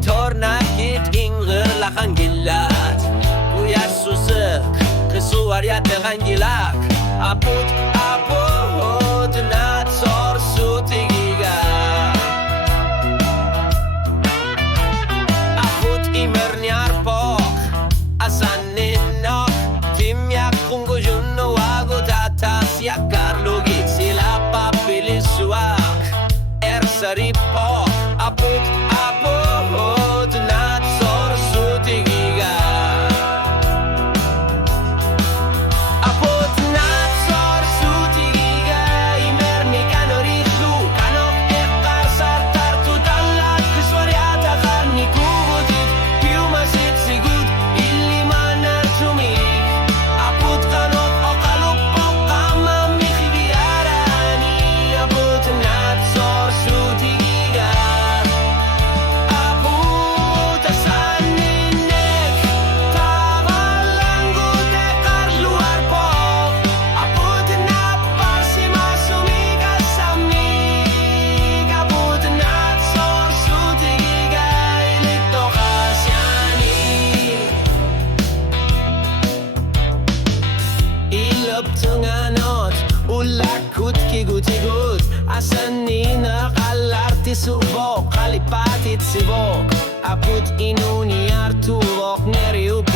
tornakit inglakan gilat Kuyar susuk kesuar ya dengan gilak Aput nat sor sutigiga Aput imernyar pok asan ninok Timyak kunggo junno wago tatas yakar lugit sila papilis suak Saripok aput nat sor sutigiga Aput nat sor sutigiga imer mi kanorisu kanok ekar sartar tutalat kiswariata karni kubutit piumasit sigut illi manar sumik Aput kanok okalupok kama mikigiarani Aput nat sor sutigiga Aput asan ninek Tabalanggo tekar luar pok Aput napar si masumiga samig Aput nat sor sutigiga ilito kasyani Ilap tunganot ulakut kigutigud Asan ni nakalarti subok Kalipatit sibok Aput inuniar tuvok neriup